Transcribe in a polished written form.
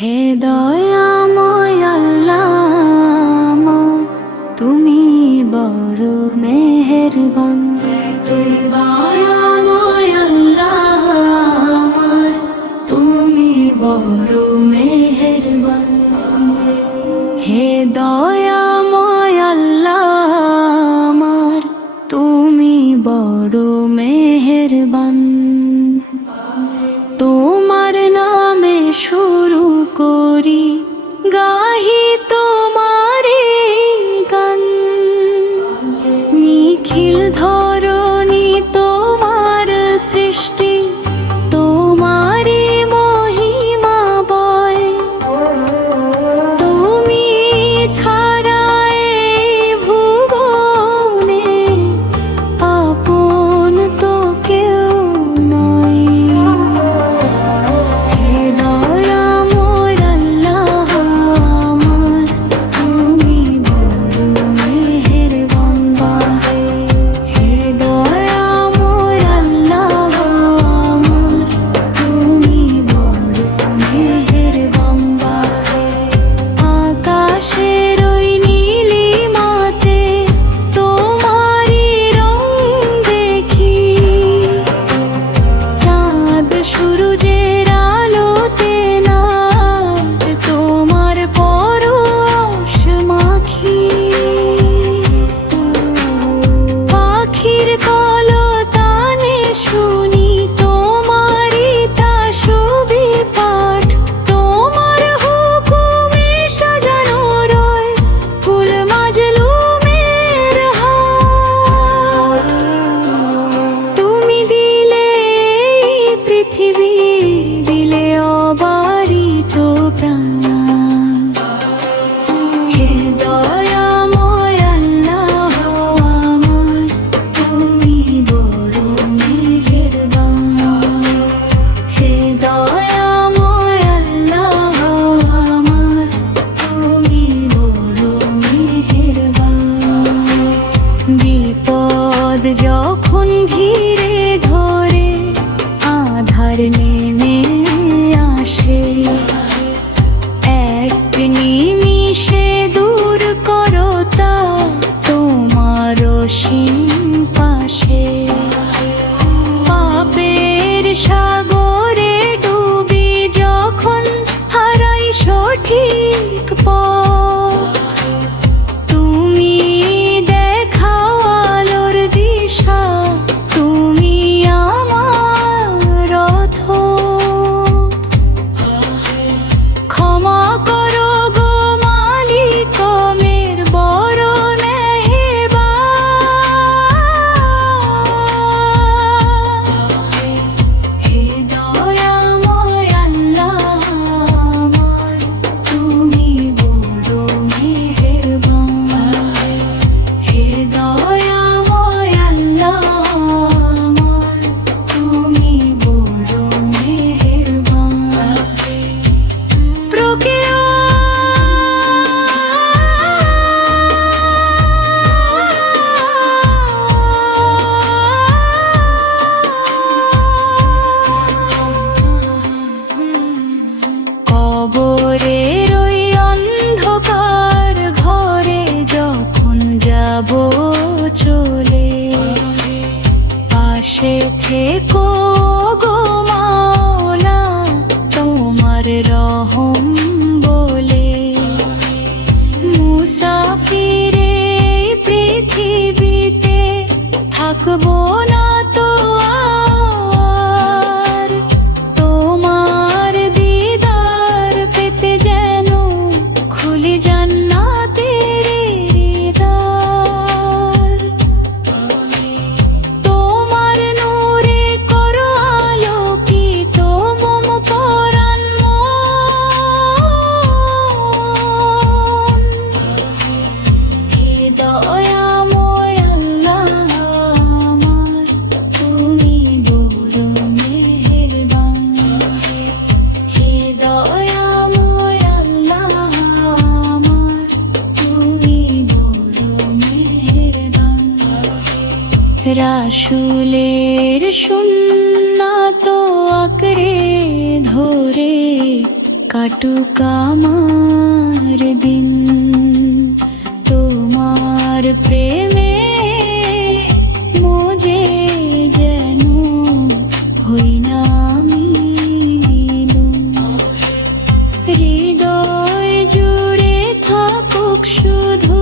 হে দয়াময় আল্লাহ আমার, তুমি বড় মেহেরবান। তুই দয়াময় আল্লাহ আমার, তুমি বড় মেহেরবান। হে দয়াময় আল্লাহ আমার, তুমি বড় মেহেরবান। তোমার নামে শুরু করি গাহি তোমারে গান। নিখিল ধরণী তোমার সৃষ্টি, তোমারি মহিমা বয়। তুমি ছাড়া এই ভুবনে আপন তো কেউ নয়। হে দয়াময় আল্লাহ আমার, তুমি বড় মেহেরবান। হে দয়াময় আল্লাহ আমার, তুমি বড় মেহেরবান। আকাশের ওই নীলিমাতে তোমারি রং দেখি, চাঁদ সূরজের আলোতে নাট তোমার পরশ মাখি। পাখির কলতানে শুনি তোমারি তাসবিহ পাঠ। তোমার হুকুমে সাজানো রয় ফুল মাজলুমের হাট। তুমি দিলে এই পৃথিবী, দিলে অবারিত প্রাণ। হে দয়াময় আল্লাহ আমার, তুমি বড় মেহেরবান। হে দয়াময় আল্লাহ আমার, তুমি বড় মেহেরবান। বিপদ যখন ঘিরে ধরে, আধার নেমে আসে, এক নিমিষে দূর করো তা তোমার অসীম পাশে। পাপের সাগরে ডুবি যখন হারাই সঠিক পথ, তুমি দেখাও আলোর দিশা, তুমি আমার রথ। ক্ষমা করো গো মালিক মের বড় মেহেরবান। হে দয়াময় আল্লাহ আমার, তুমি বড় মেহেরবান। হে দয়াময় আল্লাহ আমার, তুমি বড় মেহেরবান। কবরের ওই অন্ধকার ঘরে যখন যাব চলে, পাশে থেকো গো মাওলা তোমার রহম বলে। মুসাফিরে পৃথিবীতে থাকবো না তো আর, তোমার দিদার পেতে যেন খুলি জান্নাতের দ্বার। তোমার নূরে করো আলোকিত মম পরাণ মন। হে দয়াময় আল্লাহ আমার, তুমি বড় মেহেরবান। হে দয়াময় আল্লাহ আমার, তুমি বড় মেহেরবান। রাসূলের সুন্নাত আঁকড়ে ধরে কাটুক আমার দিন তোমার প্রেমে মোজে যেন হই না আমি হৃদয় জুড়ে থাকুক শুধু